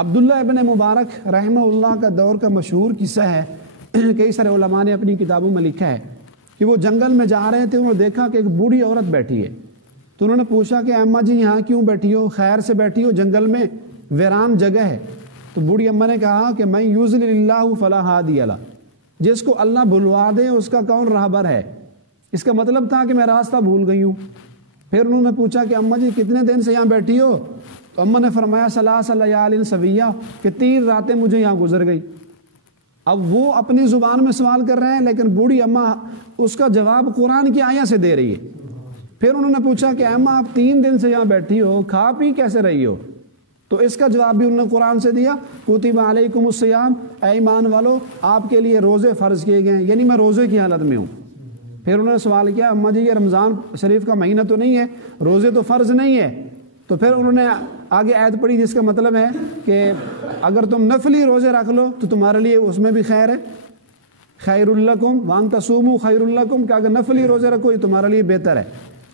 عبداللہ ابن مبارک رحمہ اللہ کا دور کا مشہور قصہ ہے، کئی سارے علماء نے اپنی کتابوں میں لکھا ہے کہ وہ جنگل میں جا رہے تھے، انہوں نے دیکھا کہ ایک بوڑھی عورت بیٹھی ہے، تو انہوں نے پوچھا کہ اماں جی یہاں کیوں بیٹھی ہو، خیر سے بیٹھی ہو، جنگل میں ویران جگہ ہے؟ تو بوڑھی اماں نے کہا کہ میں یضلل اللہ فلا ہادی لہ، جس کو اللہ بھلوا دے اس کا کون راہبر ہے۔ اس کا مطلب تھا کہ میں راستہ بھول گئی ہوں۔ پھر انہوں نے پوچھا کہ اماں جی کتنے دن سے یہاں بیٹھی ہو؟ تو اماں نے فرمایا ثلاث لیال سویہ، کہ 3 راتیں مجھے یہاں گزر گئی۔ اب وہ اپنی زبان میں سوال کر رہے ہیں، لیکن بوڑھی اماں اس کا جواب قرآن کی آیت سے دے رہی ہے۔ پھر انہوں نے پوچھا کہ اماں آپ 3 دن سے یہاں بیٹھی ہو، کھا پی کیسے رہی ہو؟ تو اس کا جواب بھی انہوں نے قرآن سے دیا، کتب علیکم الصیام، اے ایمان والو آپ کے لیے روزے فرض کیے گئے ہیں، یعنی میں روزے کی حالت میں ہوں۔ پھر انہوں نے سوال کیا اماں جی یہ رمضان شریف کا مہینہ تو نہیں ہے، روزے تو فرض نہیں ہے؟ تو پھر انہوں نے آگے آیت پڑھی جس کا مطلب ہے کہ اگر تم نفلی روزے رکھ لو تو تمہارے لیے اس میں بھی خیر ہے، خیر لکم وان تصوموا خیر لکم، کہ اگر نفلی روزے رکھو یہ تمہارے لیے بہتر ہے،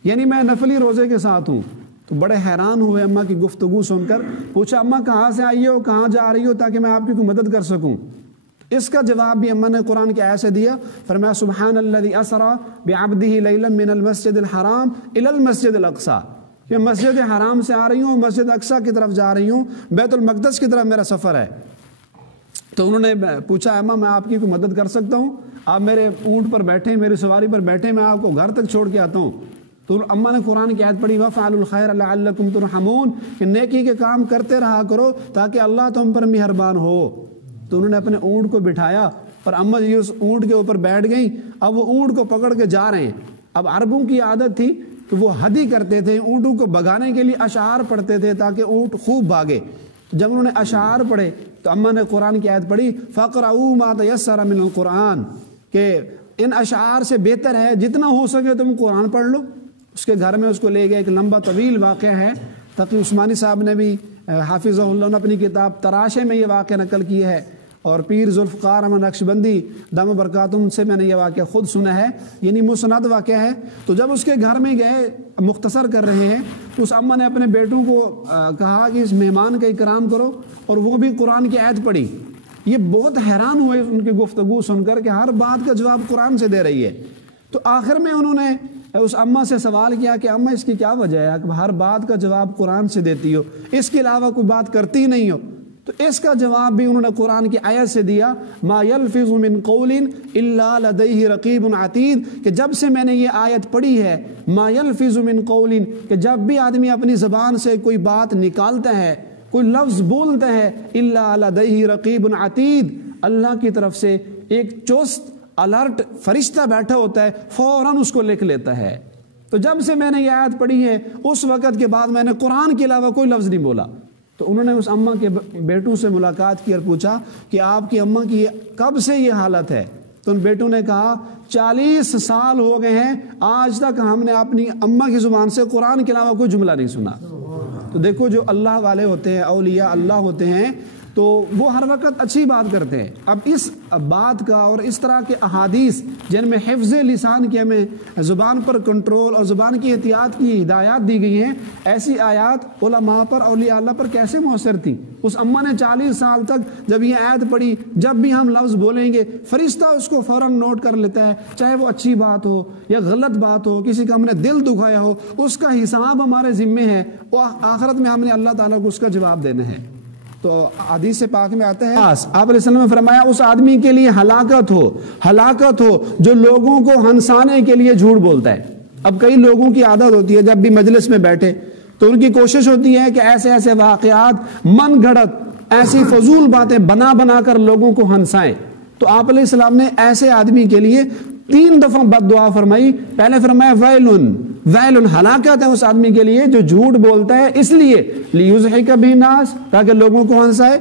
یعنی میں نفلی روزے کے ساتھ ہوں۔ تو بڑے حیران ہوئے اماں کی گفتگو سن کر، پوچھا اماں کہاں سے آئی ہو، کہاں جا رہی ہو تاکہ میں آپ کی کوئی مدد کر سکوں؟ اس کا جواب بھی اماں نے قرآن کی آیت سے دیا، فرمایا سبحان الذی اسری بعبدہ لیلا من المسجد الحرام الی المسجد الاقصی، کہ مسجد حرام سے آ رہی ہوں، مسجد اقصی کی طرف جا رہی ہوں، بیت المقدس کی طرف میرا سفر ہے۔ تو انہوں نے پوچھا اماں میں آپ کی کوئی مدد کر سکتا ہوں؟ آپ میرے اونٹ پر بیٹھے، میری سواری پر بیٹھے، میں آپ کو گھر تک چھوڑ کے آتا ہوں۔ تو اماں نے قرآن کی آیت پڑھی وَفْعَلُوا الْخَيْرَ لَعَلَّكُمْ تُرْحَمُونَ، کہ نیکی کے کام کرتے رہا کرو تاکہ اللہ تم پر مہربان ہو۔ تو انہوں نے اپنے اونٹ کو بٹھایا اور اماں جی اس اونٹ کے اوپر بیٹھ گئیں۔ اب وہ اونٹ کو پکڑ کے جا رہے ہیں۔ اب عربوں کی عادت تھی کہ وہ ہدی کرتے تھے، اونٹوں کو بھگانے کے لیے اشعار پڑھتے تھے تاکہ اونٹ خوب بھاگے۔ جب انہوں نے اشعار پڑھے تو اماں نے قرآن کی آیت پڑھی فَقْرَؤُوا مَا تَيَسَّرَ مِنَ الْقُرْآنِ، کہ ان اشعار سے بہتر ہے جتنا ہو سکے تم قرآن پڑھ لو۔ اس کے گھر میں اس کو لے گئے، ایک لمبا طویل واقعہ ہے، تقی عثمانی صاحب نے بھی حافظہ اللہ نے اپنی کتاب تراشے میں یہ واقعہ نقل کیا ہے، اور پیر ذوالفقار احمد نقشبندی دام برکاتہم سے میں نے یہ واقعہ خود سنا ہے، یعنی مسند واقعہ ہے۔ تو جب اس کے گھر میں گئے، مختصر کر رہے ہیں، تو اس اماں نے اپنے بیٹوں کو کہا کہ اس مہمان کا اکرام کرو، اور وہ بھی قرآن کی آیت پڑھی۔ یہ بہت حیران ہوئے ان کی گفتگو سن کر کہ ہر بات کا جواب قرآن سے دے رہی ہے۔ تو آخر میں انہوں نے اس اماں سے سوال کیا کہ اماں اس کی کیا وجہ ہے کہ ہر بات کا جواب قرآن سے دیتی ہو، اس کے علاوہ کوئی بات کرتی نہیں ہو؟ تو اس کا جواب بھی انہوں نے قرآن کی آیت سے دیا ما یلفظ من قول الا لدیہ رقیب عتید، کہ جب سے میں نے یہ آیت پڑھی ہے ما یلفظ من قول، کہ جب بھی آدمی اپنی زبان سے کوئی بات نکالتا ہے، کوئی لفظ بولتا ہے، الا لدیہ رقیب عتید، اللہ کی طرف سے ایک چست الرٹ فرشتہ بیٹھا ہوتا ہے، فوراً اس کو لکھ لیتا ہے۔ تو جب سے میں نے یہ آیت پڑھی ہے اس وقت کے بعد میں نے قرآن کے علاوہ کوئی لفظ نہیں بولا۔ تو انہوں نے اس اماں کے بیٹوں سے ملاقات کی اور پوچھا کہ آپ کی اماں کی کب سے یہ حالت ہے؟ تو ان بیٹوں نے کہا 40 سال ہو گئے ہیں، آج تک ہم نے اپنی اماں کی زبان سے قرآن کے علاوہ کوئی جملہ نہیں سنا۔ تو دیکھو جو اللہ والے ہوتے ہیں، اولیاء اللہ ہوتے ہیں، تو وہ ہر وقت اچھی بات کرتے ہیں۔ اب اس بات کا اور اس طرح کے احادیث جن میں حفظ لسان کی ہمیں زبان پر کنٹرول اور زبان کی احتیاط کی ہدایات دی گئی ہیں، ایسی آیات علماء پر، اولیاء اللہ پر کیسے مؤثر تھی؟ اس اماں نے 40 سال تک جب یہ آیت پڑھی، جب بھی ہم لفظ بولیں گے فرشتہ اس کو فوراً نوٹ کر لیتا ہے، چاہے وہ اچھی بات ہو یا غلط بات ہو، کسی کا ہم نے دل دکھایا ہو، اس کا حساب ہمارے ذمے ہے، وہ آخرت میں ہم نے اللہ تعالیٰ کو اس کا جواب دینا ہے۔ تو حدیث پاک میں آتا ہے آپ علیہ السلام نے فرمایا اس آدمی کے لیے ہلاکت ہو جو لوگوں کو ہنسانے کے لیے جھوٹ بولتا ہے۔ اب کئی لوگوں کی عادت ہوتی ہے جب بھی مجلس میں بیٹھے تو ان کی کوشش ہوتی ہے کہ ایسے ایسے واقعات من گھڑت ایسی فضول باتیں بنا کر لوگوں کو ہنسائیں۔ تو آپ علیہ السلام نے ایسے آدمی کے لیے 3 دفعہ بد دعا فرمائی۔ پہلے فرمایا ویل، ہلاکت ہے اس آدمی کے لیے جو جھوٹ بولتا ہے اس لیے لیضحک بہ الناس، تاکہ لوگوں کو ہنسائے۔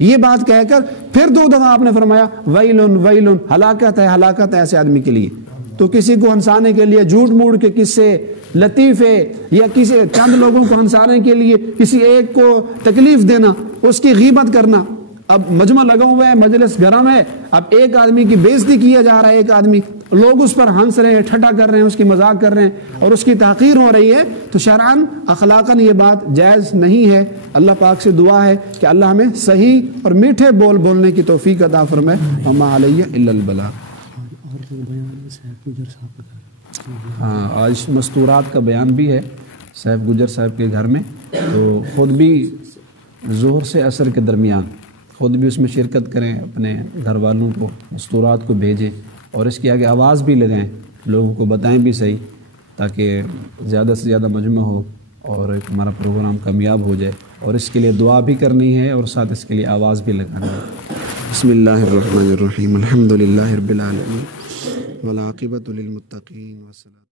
یہ بات کہہ کر پھر 2 دفعہ آپ نے فرمایا ویل، ہلاکت ہے ایسے آدمی کے لیے۔ تو کسی کو ہنسانے کے لیے جھوٹ موڑ کے قصے لطیفے، یا کسی چند لوگوں کو ہنسانے کے لیے کسی ایک کو تکلیف دینا، اس کی غیبت کرنا۔ اب مجمع لگا ہوا ہے، مجلس گرم ہے، اب ایک آدمی کی بےزتی کیا جا رہا ہے، ایک آدمی لوگ اس پر ہنس رہے ہیں، ٹھٹھا کر رہے ہیں، اس کی مذاق کر رہے ہیں اور اس کی تحقیر ہو رہی ہے، تو شرعاً اخلاقاً یہ بات جائز نہیں ہے۔ اللہ پاک سے دعا ہے کہ اللہ ہمیں صحیح اور میٹھے بول بولنے کی توفیق عطا فرمائے۔ وما علیہ الا البلاغ۔ ہاں، آج مستورات کا بیان بھی ہے صاحب گجر صاحب کے گھر میں، تو خود بھی ظہر سے عصر کے درمیان خود بھی اس میں شرکت کریں، اپنے گھر والوں کو مستورات کو بھیجیں اور اس کے آگے آواز بھی لگائیں، لوگوں کو بتائیں بھی صحیح، تاکہ زیادہ سے زیادہ مجمع ہو اور ایک ہمارا پروگرام کامیاب ہو جائے، اور اس کے لیے دعا بھی کرنی ہے اور ساتھ اس کے لیے آواز بھی لگانی ہے۔ بسم اللہ الرحمن الرحیم، الحمد للہ رب العالمین والعاقبۃ للمتقین والصلاۃ